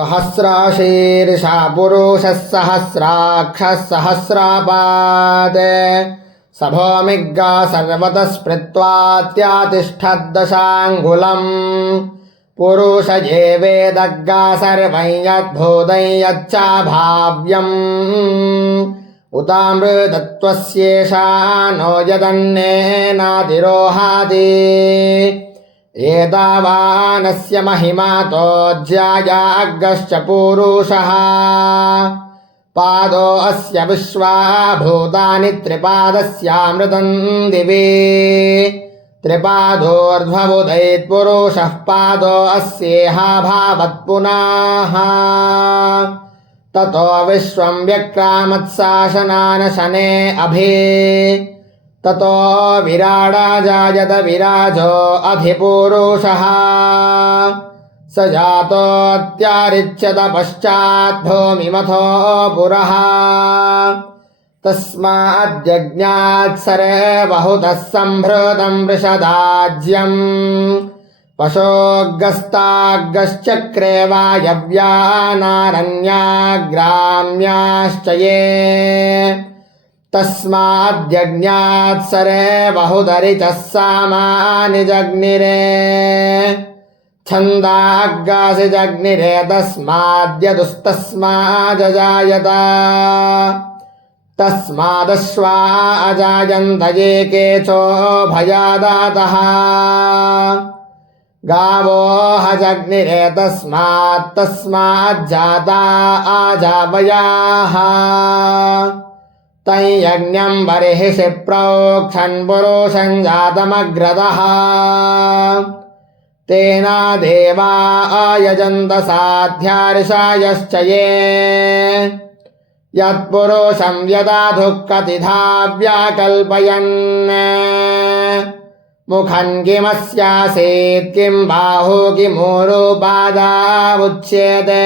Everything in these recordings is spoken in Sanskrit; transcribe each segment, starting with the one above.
सहस्राशीर्षा पुरुषः सहस्राक्षः सहस्रापात् स भौमिग्गा सर्वतः स्मृत्वात्यातिष्ठद्दशाङ्गुलम् पुरुष ये वेदग्गा सर्वं यद्भूतं यच्चाभाव्यम् उतामृतत्वस्येषा नो यदन्नेनातिरोहाति एतावानस्य महिमातो ज्यायाग्गश्च पूरुषः पादो अस्य विश्वा भूतानि त्रिपादस्यामृतं दिवि त्रिपादोर्ध्वबुधैत्पुरुषः पादो अस्येहाभावत् पुनः ततो विश्वं व्यक्रामत्साशनान शने अभि ततो विराडाजायत विराजो अधिपूरुषः स जातोऽत्यारिच्यत पश्चात् भूमिमथो पुरः तस्माद्यज्ञात् सर्वहुतः सम्भृतं वृषदाज्यम् पशोऽग्गस्ताग्गश्चक्रे वायव्यानारण्याग्राम्याश्च ये तस्माद्यज्ञात् सर्वहुतरिचः सामानि जग्निरे छन्दाग्गासि जग्निरे तस्माद्यदुस्तस्मादजायत तस्मादश्वा अजायन्त ये केचोभयादातः गावो हजग्निरे तस्माज्जाता आजावयाः तं यज्ञं बर्हिषि प्रोक्षन् पुरुषं जातमग्रतः तेना देवा आयजन्त साध्यार्षायश्च ये यत्पुरुषं यदाधुः कतिधा व्याकल्पयन् मुखं किमस्यासीत् किं बाहु किमूरुपादा उच्यते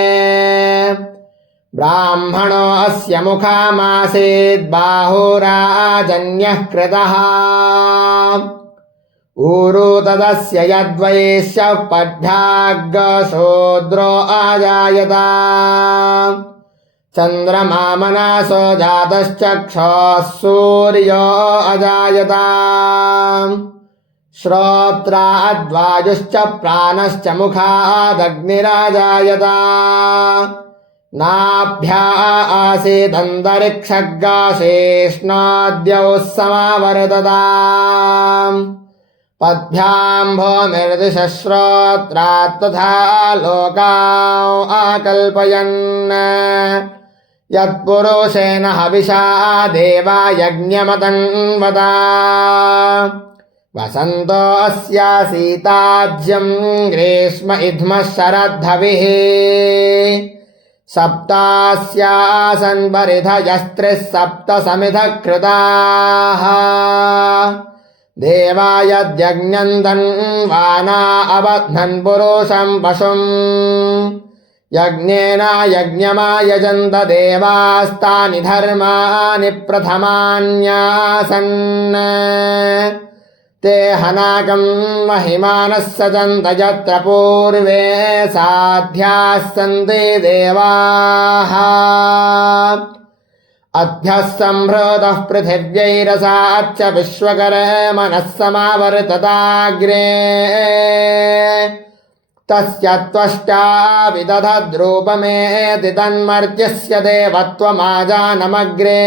ब्राह्मणो अस्य मुखमासीत् बाहुराजन्यः कृतः ऊरु तदस्य यद्वैश्यः पद्भ्याग्गशूद्रो अजायत चन्द्रमा मनासो जातश्चक्षुः सूर्यो अजायत श्रोत्राद्वायुश्च प्राणश्च मुखादग्निराजायत नाभ्या आसीदन्तरिक्षग्गाशेष्णाद्यौ समावर्तताम् पद्भ्यां भूमिर्दिशश्रोत्रात् तथा लोकाौ आकल्पयन् यत्पुरुषेण हविषा देवा यज्ञमतन्वता वसन्तो अस्यासीताज्यं ग्रीष्म इध्मः शरद्धविः सप्तास्यासन् परिधयस्त्रिः सप्त समिधः कृताः देवा यद्यज्ञन्तन्वाना अबध्नन् पुरुषं पशुम् यज्ञेन यज्ञमायजन्त देवास्तानि धर्माणि प्रथमान्यासन् ते हनाकं महिमानः सजन्त यत्र पूर्वे साध्याः सन्ति देवाः अभ्यः सम्भृतः पृथिव्यैरसाच्च विश्वकर्मणः समावर्तताग्रे तस्य त्वष्टा विदधद्रूपमेति तन्मर्त्यस्य देवत्वमाजानमग्रे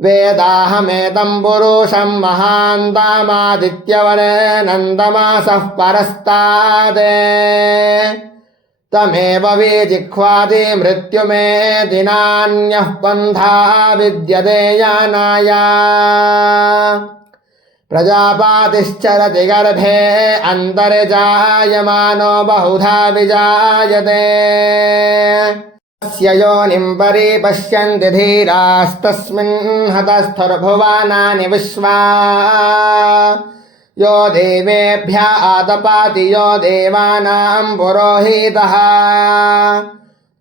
वेदाहमेतं पुरुषं महान्तामादित्यवर्णन्दमासः परस्तात् तमेव विजिह्वाति मृत्युमेति नान्यः पन्था विद्यते यानाय प्रजापातिश्चरति गर्भे अन्तर्जायमानो बहुधा विजायते तस्य योनिं परिपश्यन्ति धीरास्तस्मिन् हतस्थुर्भुवनानि विश्वा यो देवेभ्यः आतपाति यो देवानां पुरोहितः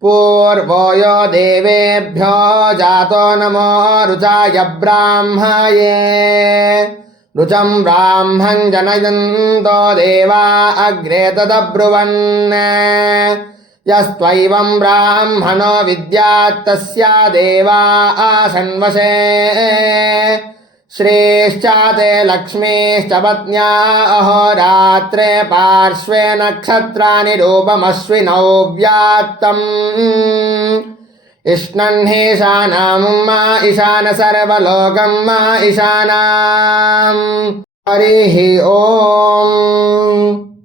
पूर्वो यो देवेभ्यो जातो नमो रुचाय ब्राह्मये ऋचं ब्राह्मं जनयन्तो देवा अग्रे तदब्रुवन् यस्त्वैवं ब्राह्मणो विद्यात् तस्या देवा आसन्वशे श्रेश्चाते लक्ष्मीश्च पत्न्या अहोरात्रे पार्श्वे नक्षत्राणि रूपमश्विनौ व्यात्तम् इष्णह्नीशानां मा ईशान सर्वलोकं मा ईशानाम् हरिः ओम्।